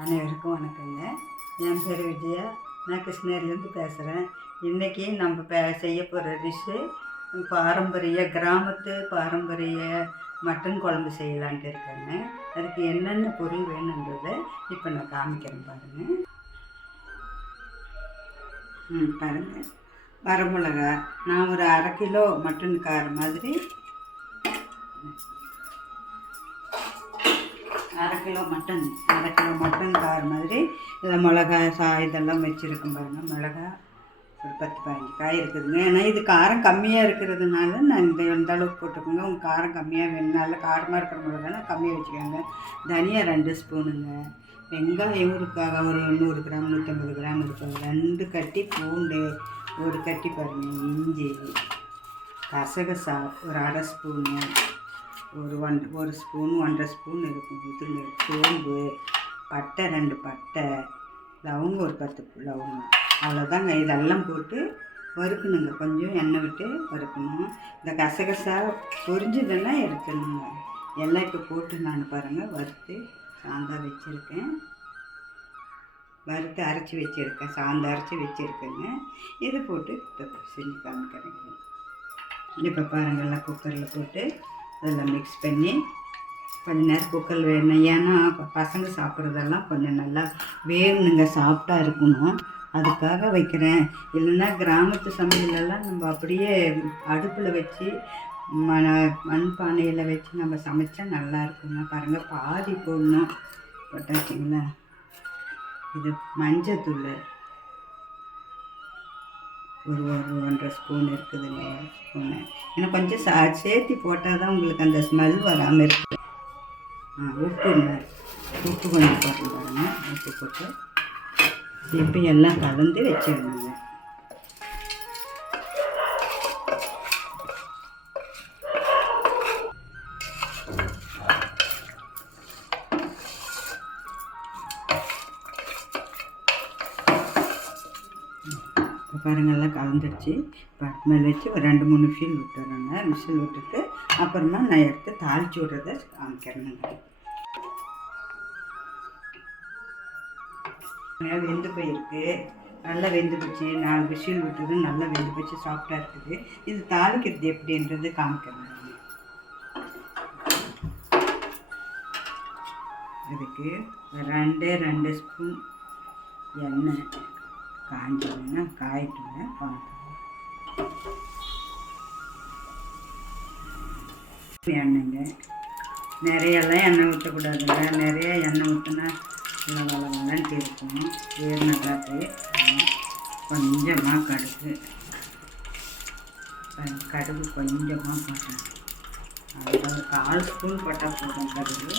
அனைவருக்கும் வணக்கங்க. என் பேர் விஜயா. நான் கிருஷ்ணகிரிலேருந்து பேசுகிறேன். இன்றைக்கி நம்ம செய்ய போகிற டிஷ்ஷு கிராமத்து பாரம்பரிய மட்டன் குழம்பு செய்யலான்ட்டு இருக்கேங்க. அதுக்கு என்னென்ன பொருள் வேணுன்றதை இப்போ நான் காமிக்கிறேன் பாருங்கள். பாருங்கள், வரமிளகா நான் ஒரு 1/2 கிலோ மட்டன் கார மாதிரி 1/2 கிலோ மட்டன் கார மாதிரி இதில் மிளகா இதெல்லாம் வச்சுருக்கேன் பாருங்கள். மிளகா ஒரு 10-15 காய் இருக்குதுங்க. ஏன்னா இது காரம் கம்மியாக இருக்கிறதுனால நான் இந்த அளவுக்கு போட்டுக்கோங்க. உங்கள் காரம் கம்மியாக வேணும், நல்ல காரமாக இருக்கிற மிளகானா கம்மியாக வச்சுக்கோங்க. தனியா 2 ஸ்பூனுங்க. வெங்காயம் இருக்காக ஒரு 100 கிராம் 150 கிராம் இருக்கும். 2 கட்டி பூண்டு, ஒரு கட்டி பாருங்கள் இஞ்சி, கசகசா ஒரு 1/2 ஸ்பூனு, ஒரு ஸ்பூன் 1/2 ஸ்பூன் இருக்கும் இதுங்க, சோம்பு, பட்டை 2 பட்டை, லவங்கம் ஒரு 10 லவங்கம், அவ்வளோதாங்க. இதெல்லாம் போட்டு வறுக்கணுங்க. கொஞ்சம் எண்ணெய் விட்டு வறுக்கணும். இந்த கசகசா பொரிஞ்சதெல்லாம் எடுத்துடணுங்க. எல்லாம் இப்போ போட்டு நான் பாருங்கள் வறுத்து சாந்தா வச்சுருக்கேன். வறுத்து அரைச்சி வச்சுருக்கேன், சாந்தா அரைச்சி வச்சுருக்கேங்க. இது போட்டு செஞ்சு காமிக்கிறேங்க. இப்போ பாருங்கள், எல்லாம் குக்கரில் போட்டு அதெல்லாம் மிக்ஸ் பண்ணி கொஞ்சம் நேரம் குக்கர் வேணும். ஏன்னா பசங்க சாப்பிட்றதெல்லாம் கொஞ்சம் நல்லா வேகணுங்க, சாஃப்டாக இருக்கணும், அதுக்காக வைக்கிறேன். இல்லைன்னா கிராமத்து சமையலெல்லாம் நம்ம அப்படியே அடுப்பில் வச்சு மண் பானையில் வச்சு நம்ம சமைச்சா நல்லா இருக்குங்க. பாருங்கள், பாதி போடணும் போட்டாச்சுங்களா. இது மஞ்சத்தூள் ஒரு 1.5 ஸ்பூன் இருக்குதுங்க. ஸ்பூனு ஏன்னா கொஞ்சம் சேர்த்து போட்டால் தான் உங்களுக்கு அந்த ஸ்மெல் வராமல் இருக்குது. உப்புங்க, உப்பு கொஞ்சம் போட்டு பாருங்கள். உப்பு போட்டு இப்போ எல்லாம் கலந்து வச்சிடணுங்க. பாருங்கள், எல்லாம் கலந்துடுச்சு. மேலே வச்சு ஒரு 2-3 விசில் விட்டுறேங்க. விசில் விட்டுட்டு அப்புறமா நான் எடுத்து தாளித்து விட்றத காமிக்கிறேனுங்க. வெந்து போயிருக்கு, நல்லா வெந்து போச்சு. 4 விசில் விட்டுறது நல்லா வெந்து போச்சு, சாஃப்டாக இருக்குது. இது தாளிக்கிறது எப்படின்றது காமிக்கிறேன். அதுக்கு 2 ஸ்பூன் எண்ணெய் காஞ்சதுன்னா காயிட்டுங்க. எண்ணெய்ங்க நிறையெல்லாம் எண்ணெய் ஊற்றக்கூடாதுங்க. நிறைய எண்ணெய் ஊற்றினா நல்லா வளவலன்ட்டு இருக்கும். ஏறினதாக்கு கொஞ்சமாக கடுகு கொஞ்சமாக போட்டேன். அது 1/4 ஸ்பூன் போட்டால் போதும் கடுகு.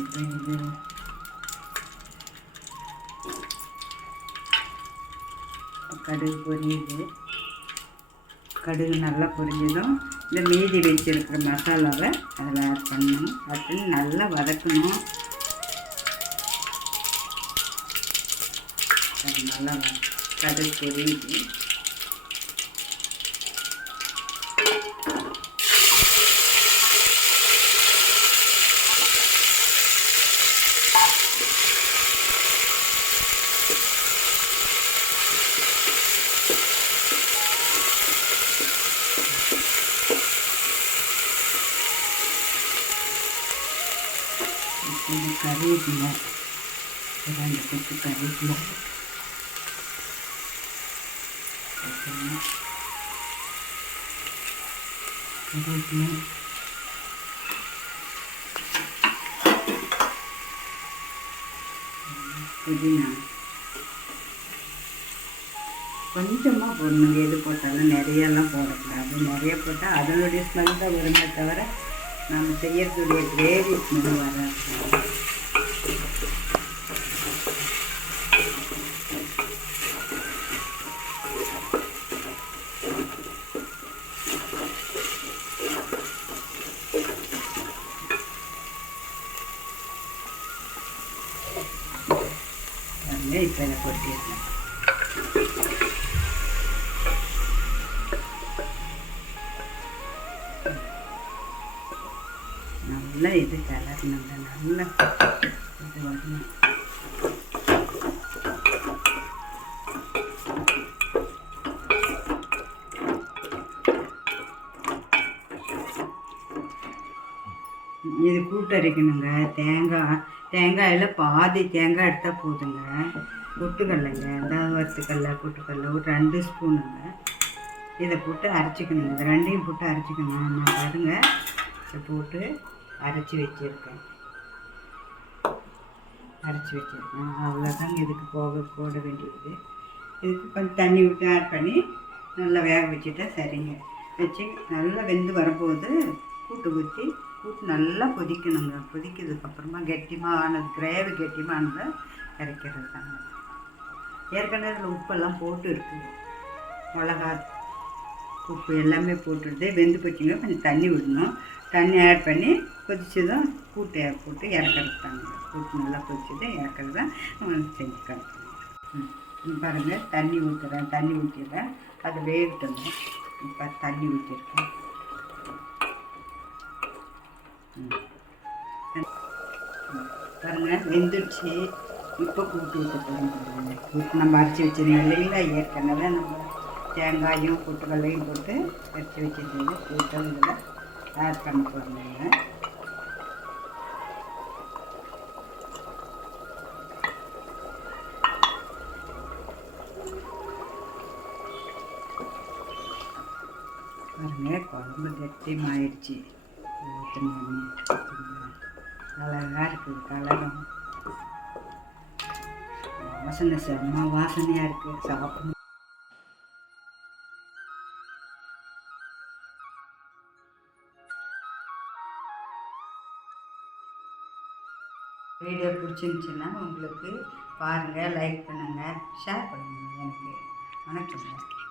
இப்போ இது கடுகு பொரியுது. கடுகு நல்லா பொரிஞ்சதும் இந்த மீதி வச்சுருக்கிற மசாலாவை அதில் ஆட் பண்ணணும். அது நல்லா வதக்கணும். அது நல்லா கடுகு பொரியுது. கருவேப்பிலை 2 கொத்து கருவேப்பிலை, புதினா கொஞ்சமாக போடணுங்க. எது போட்டாலும் நிறையெல்லாம் போடக்கூடாது. நிறைய போட்டால் அதனுடைய ஸ்மெல் தான் வருமே தவிர நம்ம செய்யறதுடைய கிரேவி ஸ்மெல் வராது. இப்போ இதை கொட்டிடலாம். நல்லா நல்லா இது கிளறணுங்க, நல்லா இது வரணும். இது கூட்டரைக்கணுங்க. தேங்காயில் பாதி தேங்காய் எடுத்தால் போதுங்க. பொட்டுக்கடலைங்க, அதாவது வறுத்துக்கடலை பொட்டுக்கடலை ஒரு 2 ஸ்பூனுங்க. இதை போட்டு அரைச்சிக்கணுங்க. இந்த ரெண்டையும் போட்டு அரைச்சிக்கணும். நான் பாருங்கள் இதை போட்டு அரைச்சி வச்சுருக்கேன். அவ்வளோதாங்க இதுக்கு போட வேண்டியது. இதுக்கு கொஞ்சம் தண்ணி விட்டு ஆட் பண்ணி நல்லா வேக வச்சுட்டா சரிங்க. வச்சு நல்லா வெந்து வரும்போது கூட்டு ஊற்றி கூட்டு நல்லா கொதிக்கணுங்க. கொதிக்கிறதுக்கப்புறமா கிரேவி கெட்டியமானதை இறக்கிறது தாங்க. ஏற்கனவே இதில் உப்பெல்லாம் போட்டு இருக்குது, மிளகா உப்பு எல்லாமே போட்டுட்டு வெந்து போச்சிங்கன்னா கொஞ்சம் தண்ணி விடணும். தண்ணி ஆட் பண்ணி கொதிச்சதும் கூட்டு போட்டு இறக்கிறது தாங்க. கூட்டு நல்லா கொதிச்சது இறக்கிறது தான் செஞ்சு காட்டுறேன். பாருங்கள் தண்ணி ஊற்றிடுறேன். அது வேகட்டுங்க. இப்போ தண்ணி ஊற்றிருக்கேன். பாருங்கள் வெந்துடுச்சு. இப்போ கூட்டு ஊற்ற போகிறோம். கூட்டு நம்ம அரைச்சி வச்சிருந்தோம் இல்லைங்களா, ஏற்கனவே நம்ம தேங்காயும் பொட்டுக்கல்லையும் போட்டு அரைச்சி வச்சுருந்தது கூட்டு இதில் ஆட் பண்ண போகிறோங்க. பாருங்கள் குழம்பு கெட்டியமாயிடுச்சு. அழகாக இருக்குது கலரும். வாசனை செம்ம வாசனையாக இருக்குது. சாப்பிடணும். வீடியோ பிடிச்சிருந்துச்சுன்னா உங்களுக்கு பாருங்கள், லைக் பண்ணுங்கள், ஷேர் பண்ணுங்கள். எனக்கு வணக்கங்க.